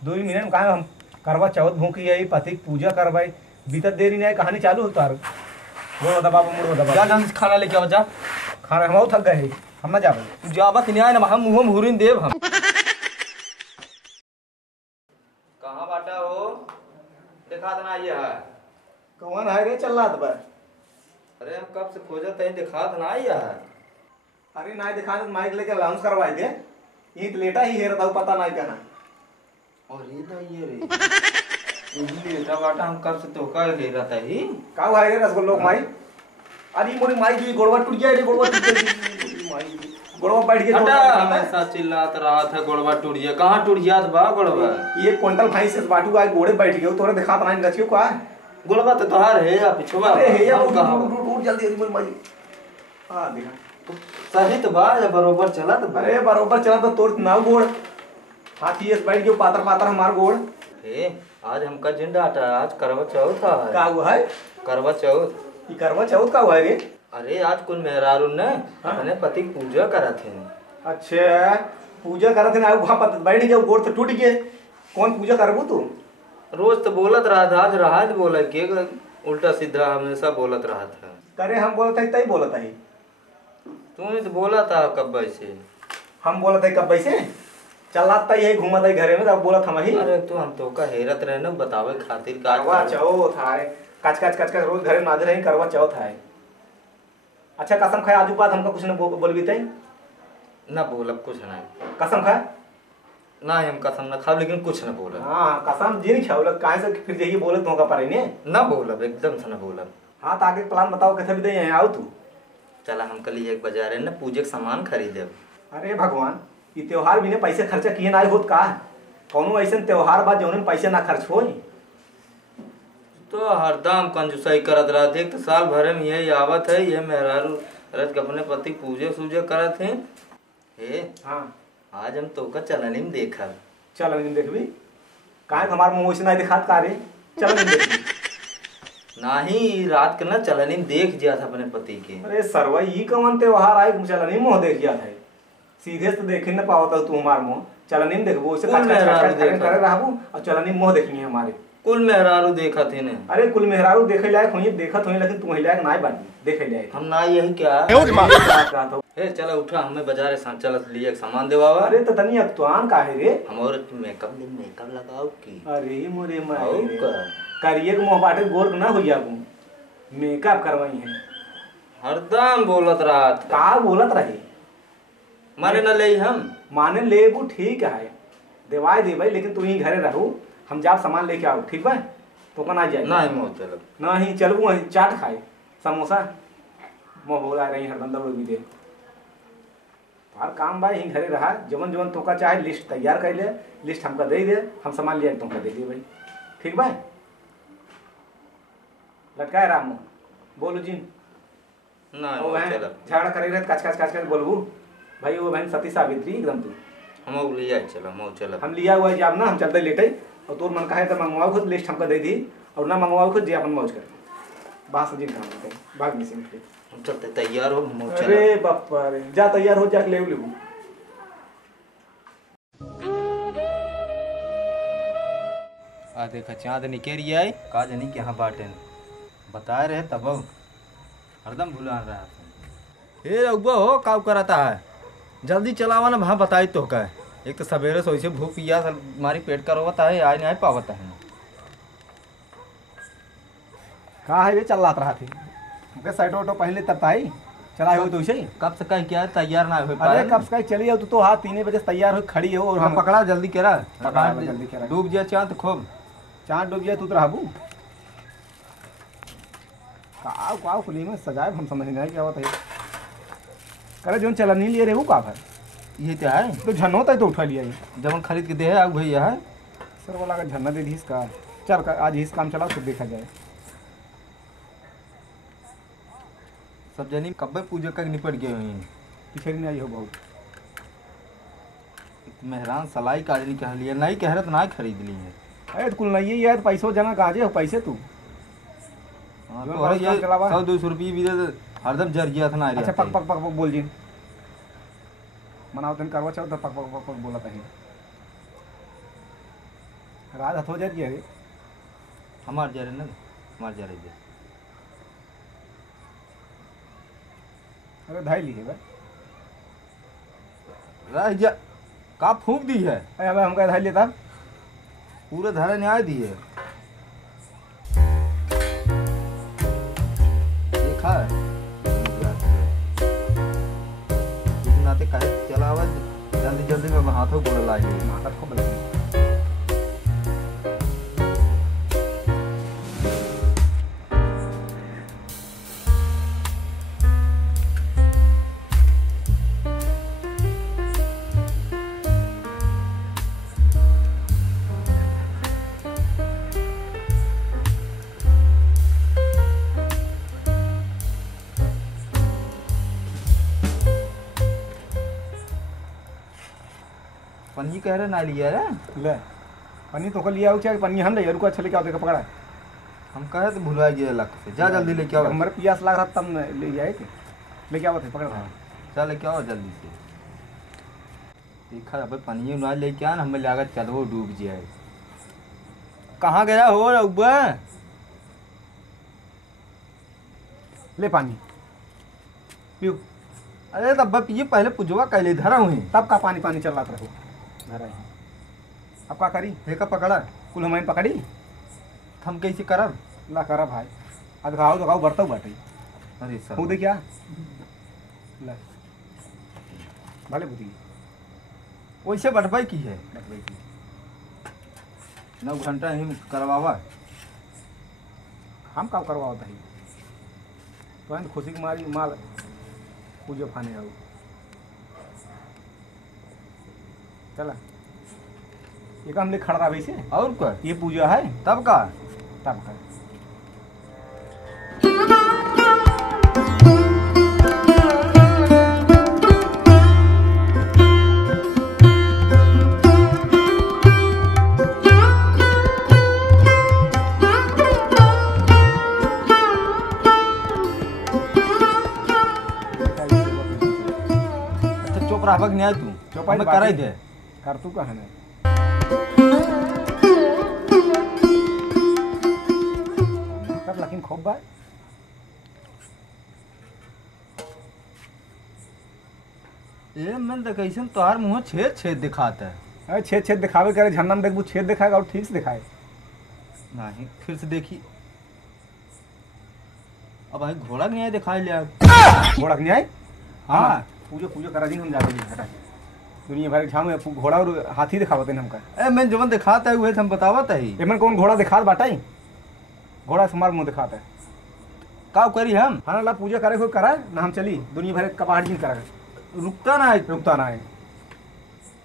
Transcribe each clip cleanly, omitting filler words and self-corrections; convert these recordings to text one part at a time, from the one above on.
2 ही minute कहा हम करवा चौथ भूखी है पति की पूजा करवाई बीतत देरी नहीं कहानी चालू हो तार वो बता बाबा मुड़ बता जा जल्दी खाना लेके आओ जा। खाना हम थक गए हम ना जाबे जाबत नहीं आए ना हम मुंह में हुरिन देव हम। कहाँ बाटा हो दिखा देना ये है कौन है रे चल रहा था अरे हम कब से खोजत है दिखा देना ये है। अरे ना दिखा दे माइक लेके अनाउंस करवाए दे ये तो लेटा ही हेरता पता नहीं कहना और ये तो ये रे लेटा बाटा हम कब से तो का ले रहा था ही का भाई रे रसगुल्लो माई अरे मोरी माई की गोड़वा टूट गया रे गोड़वा टूट गई माई गोड़वा बैठ के हटा हमेशा चिल्लात रहा था गोड़वा टूट गया कहाँ टूट गया बा गोड़वा ये क्विंटल भाई से बाटू आए घोड़े बैठ गए तोरे दिखा नहीं रखियो का गोड़वा तो तोहार है या पिछवा अरे हे या हम कहाँ टूट जल्दी मोरी माई हां देखा सही तो बा या बरोबर चला तो अरे बरोबर चला तो तोर ना गोड़ हाथी से बैठ गयो पातर पातर हमार गोड़ ए आज हमका झंडा हटा आज करवा चौथ है का हुआ है करवा चौथ ये करवा चौथ का हुआ है रे अरे आज कुल मेहरारू ने अपने पति की पूजा करा थे। अच्छा पूजा करा थे ना वहां पर बैठ गया गोड़ तो टूट गए कौन पूजा करबू तू रोज तो बोलत रहा था आज रहा बोला के उल्टा सीधा हमेशा बोलत रहा था करे हम बोलत है तई बोलत है तू तो बोला था कब से हम बोलत है कब से चलाता ही घूमत है घरे में तब बोलत हम ही अरे तू हम तो का हैरत रहे ना बतावे खातिर का करवा चौथ है कच कच कच कच रोज घरे नादे रही करवा चौथ है अच्छा कसम खाए आजू बात हमको कुछ न बोलबी तई ना बोलब कुछ नहीं कसम खाए ना हम कसम ना खाब लेकिन कुछ ना बोलब हां कसम जिन खाओ काहे से फिर यही बोले तो का पारे ने ना बोलब एकदम से ना बोलब। हां तो आगे प्लान बताओ कैसे भी दे आओ तू चला हम कल एक बाजार है ना पूजे के सामान खरीदे। अरे भगवान ये त्योहार बिना पैसे खर्चा किए ना होत का कौनो ऐसा त्योहार बा जौन में पैसे ना खर्च होई तो हरदम कंजूसाई करत रहा थे तो साल भर में यही आवत है ये मेहरारू रज के अपने पति पूजे सूजे करत हैं हे हां आज हम तो का चलनी में देखा चल हम देखबी काहे हमार मुंह से नहीं दिखात का रे चल हम देखबी नाही रात के ना चलनी में देख जिया था अपने पति के। अरे सरवा ई कौन त्योहार आए चलनी मुंह देख जिया था सीधे से देख न पावत तू हमार मुंह चलनी में देखबो उसे कच कच करे रहबू और चलनी मुंह देखनी हमारे कुल मेहरारू देखा थे ने अरे कुल मेहरारू देखे लायक हुई देखत हुई लेकिन तू ही लायक नहीं बानी देखे लायक हम ना यही क्या हे चला उठा हमें बाजार से चल लिए सामान देवावा। अरे तो तनी अक्तवान काहे रे हम और मेकअप लगाओ की अरे मोरे माई करिए के मुंह बाटे गोर ना हो जाबू मेकअप करवाई है हरदम बोलत रहा का बोलत रही माने न ले हम माने लेबू ठीक है देवाय देबै लेकिन तू ही घरे रहू हम जाब सामान लेके आओ ठीक बा तो कना जाए नहीं मोह चलब नहीं चलबू चाट खाए समोसा मोह बोला रही हरदम दब भी दे हर काम बा ही घरे रहा जवन जवन तोका चाहे लिस्ट तैयार कर ले लिस्ट हमका दे दे हम सामान ले तुमका दे दिए भाई ठीक बा लटकाए राम बोलू जी ना चलब झगड़ा करे रहे कच कच कच बोलबू भाई वो बहन सती सावित्री एकदम तू हम लिया चलो हम चलब हम लिया हुआ है जाब ना हम चलते लेटे और तोर मन कहे तो मंगवाओ खुद लिस्ट हमका दे दी और ना मंगवाओ खुद जे अपन मौज कर बात से जिन काम करते भाग में से हम चलते तैयार हो हम चलब। अरे बापा रे जा तैयार हो जा ले लेबू आ देखा चाँद निकेरी आई का जनी के यहाँ बाटे बताए रहे तब हरदम भूला रहा हे रघुआ हो का कराता है जल्दी चलावा ना वहाँ बताई तो का एक तो सवेरे से वैसे भूख पिया हमारी पेट का रोता है आज नहीं पावता है का है ये चल रहा थी हमके साइड ऑटो पहले तब आई चला हो तो उसे कब से कहीं क्या तैयार ना हो अरे कब से चली हो तो हाँ 3 बजे तैयार हो खड़ी हो और हम पकड़ा जल्दी करा पकड़ा जल्दी करा डूब जाए चाँद खूब चाँद डूब जाए तू तो रहबू काव काव खुली में सजाए हम समझ नहीं क्या होता है करे जोन चला नहीं लिए रे वो का है ये क्या है तो झन होता है तो उठा लिया जब हम खरीद के दे है भैया है सर वाला का झन्ना दे दी इसका चल आज इस काम चला तो देखा जाए सब जनी कब पूजा का निपट गए हुई पीछे नहीं आई हो बहुत मेहरान सलाई काटनी कह लिया नहीं कह रहे तो ना खरीद ली है अरे कुल नहीं है पैसों जना काजे हो पैसे तू तो ये 100-200 रुपये भी दे हरदम जर गया था ना। अच्छा पक पक पक बोल जी मनाओ तन करवा चाहो तो पक पक पक बोला था रात हथो जा रही है रे। हमार जा रहे ना हमार जा रही है। अरे धाई ली है भाई। रह जा का फूंक दी है। अरे अब हमका धाई लेता पूरे धारा न्याय दी है। देखा है नाते काहे चला हुआ जल्दी जल्दी में हाथों गोड़ लाए माता को बोले पन्नी कह रहे ना लिया है। ले पन्नी तो को लिया हो क्या पन्नी हम ले रुको अच्छा लेके आओ देखो पकड़ा हम कहे तो भुला गए लक से। जा जल्दी लेके आओ। हमारे प्यास लग रहा तब ले आए थे लेके आओ थे पकड़ हाँ चल लेके आओ जल्दी से। देखा अब पनिया ना लेके आ हमें लागत चल वो डूब जाए। कहाँ गया हो रउआ। ले पानी पियो। अरे तब पिए पहले पुजवा कैले धरा हुई तब का पानी पानी चल रहा था घर अब का करी का पकड़ा कुल हमारे पकड़ी हम कैसे करब। ला करा भाई अब घाव तो घाव बढ़ता बाटे अरे सर खुद क्या ला भले बुद्धि वैसे बटवाई की है 9 घंटा ही करवावा। हम काम करवाओ भाई तो खुशी की मारी माल पूजो फाने आओ चला ये काम ले खड़ा रहा वैसे और क्या ये पूजा है तब का तब का अच्छा चुप रहा नहीं आए तू चौपाई हमें कराई दे कर तू कहा है लेकिन खूब बात ए मन तो कैसन तोहार मुंह छेद छेद दिखाता है। अरे छेद छेद दिखावे करे झरना में देखबू छेद दिखाएगा और ठीक से दिखाए नहीं फिर से देखी अब भाई घोड़ा नहीं आए दिखाई लिया घोड़ा नहीं आए हाँ पूजो पूजो करा दी हम जाके हटा दुनिया भर के झाम में घोड़ा और हाथी दिखावते हैं हमका। ए मैं जवन दिखाता है हम बतावत है एमन कौन घोड़ा दिखात बाटाई घोड़ा से हमार मुंह दिखाता है का करी हम हाँ ला पूजा करे कोई करा ना हम चली दुनिया भर के कपाड़ जिन करा रुकता ना है रुकता ना है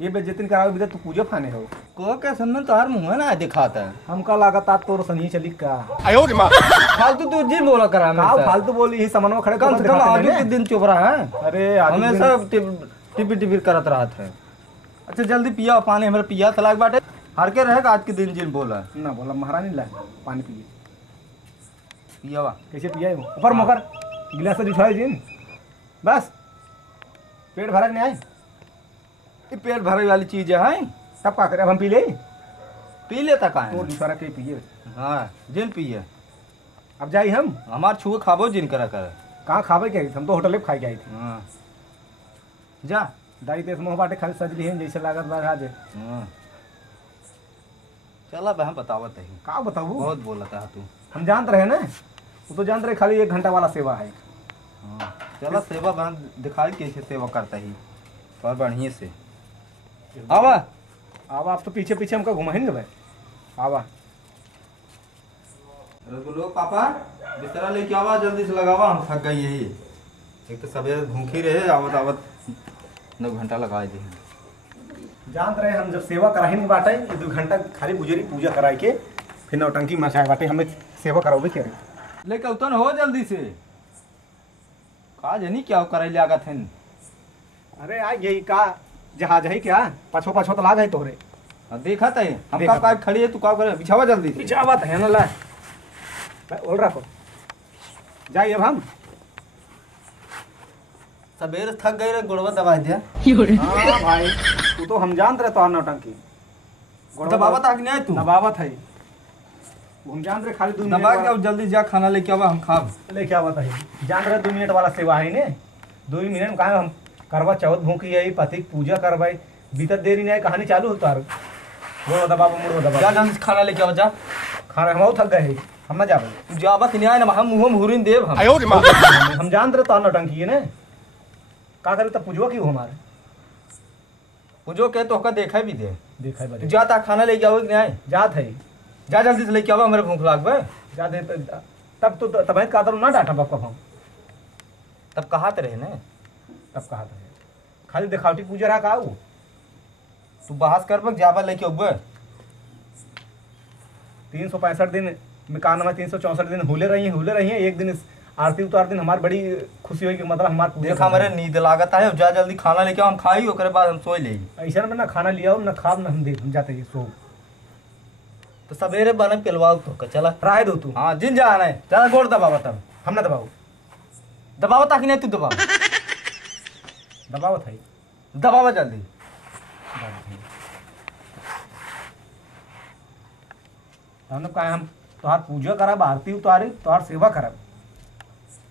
ये बे जितन करावे बिदा तू पूजा फाने हो को के सम्मान तोहार मुंह ना दिखाता है। हमका लागत आप तोर सनी चली का फालतू तू जी बोला करा का फालतू बोली ही समनवा खड़े कम से कम आज के दिन चुप रहा है। अरे हमेशा टिपी टिपी करत रहा है। अच्छा जल्दी पिया पानी हमारे पिया तलाक बाटे हर के रहेगा आज के दिन जिन बोला ना बोला महारानी ला पानी पिए पियावा कैसे पिया ऊपर मकर गिलास से उठाए जिन बस पेट भरा नहीं आए ये पेट भरे वाली चीज है तब का करे अब हम पी लेता का तो दूसरा के पिए हाँ जिन पिए अब जाई हम हमार छुए खाबो जिन करा कर कहाँ खावे क्या हम तो होटल में खाई गए थे हाँ जा दाई तेज मुँह बाटे खाली सजली है जैसे लागत बा आज हाँ चला बहन बतावत है का बताऊ बहुत बोला था तू हम जानते रहे ना वो तो जानते रहे खाली 1 घंटा वाला सेवा है। हाँ चला सेवा बहन दिखाई कैसे सेवा करता ही पर बढ़िया से आवा आवा आप तो पीछे पीछे हमका घुमाएंगे भाई आवा लोग पापा बिस्तरा लेके आवा जल्दी से लगावा हम थक गई यही एक तो सवेरे भूखी रहे आवत आवत 9 घंटा लगाए दे जानते रहे हम जब सेवा कराही बाटे 2 घंटा खाली गुजरी पूजा कराए के फिर नौटंकी मचाए बाटे हमें सेवा कराओगे क्या लेके उतन हो जल्दी से का जनी क्या करे लागत है। अरे आ यही का जहाज है क्या पछो पछो तो लाग है तोरे देखा था हम का खड़ी है तू का करे बिछावा जल्दी से बिछावा है ना ला बोल रखो जाइए अब हम सवेरे थक गए रे गुड़वा दबा दिया। हाँ भाई तू तो हम जानते रहे तो नौटंकी दबावा तक नहीं तू दबावत है हम जान रहे खाली 2 मिनट दबा के अब जल्दी जा खाना लेके आवा हम खाब लेके आवत है जान रहे 2 मिनट वाला सेवा है ने 2 मिनट में कहा हम करवा चौथ भूखी है पति पूजा करवाई बीतत देरी नहीं कहानी चालू होता है वो दबाव मुड़ दबा जा जल्दी खाना लेके आवा जा खाना हम थक गए हम ना जाबे जावा कि नहीं ना हम मुंह में हुरिन देव हम हम जान रहे तो नौटंकी है ने का करे तब पूजवा की हो हमारे पूजो के तो का देखा भी दे देखा है तू जाता खाना लेके आओ कि नहीं जात है जा जल्दी से लेके आवा मेरे भूख लागबे जाते तब तो तब का ना डांटा बाप हम तब कहात रहे ने तब कहा था खाली दिखावटी पूजा रहा का तू बहस कर जावा लेके आबे 365 दिन में का नाम 364 दिन हुले रही हैं एक दिन आरती उतार दिन हमारी बड़ी खुशी हुई कि मतलब हमारे देखा मेरे नींद लागत है जा जल्दी खाना लेके हम खाई ओकरे बाद हम सोई ले ऐसा में ना खाना लिया ना खाब ना हम देख हम जाते सो तो सवेरे बने पिलवाओ तो चला राय दो तू हाँ जिन जाना है चला गोड़ दबावा तब हम ना दबाओ दबावा ताकि नहीं तू दबाव दबाओ था दबावा जल्दी हमने कहा हम तोहार पूजा करब आरती उतारी तोहार सेवा करब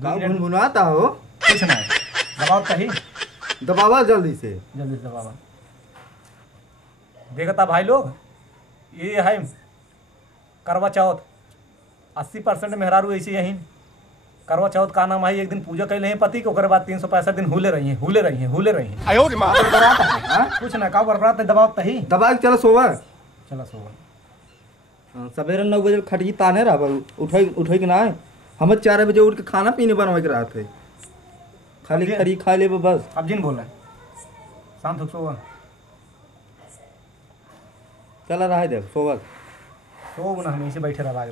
गुनगुनाता हो कुछ ना दबाओ तही दबावा जल्दी से जल्दी से दबावा देखता भाई लोग ये है करवा चौथ 80% मेहरारू ऐसे यही करवा चौथ का नाम है एक दिन पूजा कैले हैं पति के ओकर बाद 365 दिन हुले रही हैं कुछ ना का बरबरात दबाव तही दबा के चलो सोवा चला सोवा सवेरे 9 बजे खटकी ताने रहा उठे कि ना हम 4 बजे उठ के खाना पीने बनवा के रात है खाली खरी खा ले बस अब जिन बोल रहे शांत हो सोवा चला रहा है देख सोवा सो ना हमेशा बैठे रहा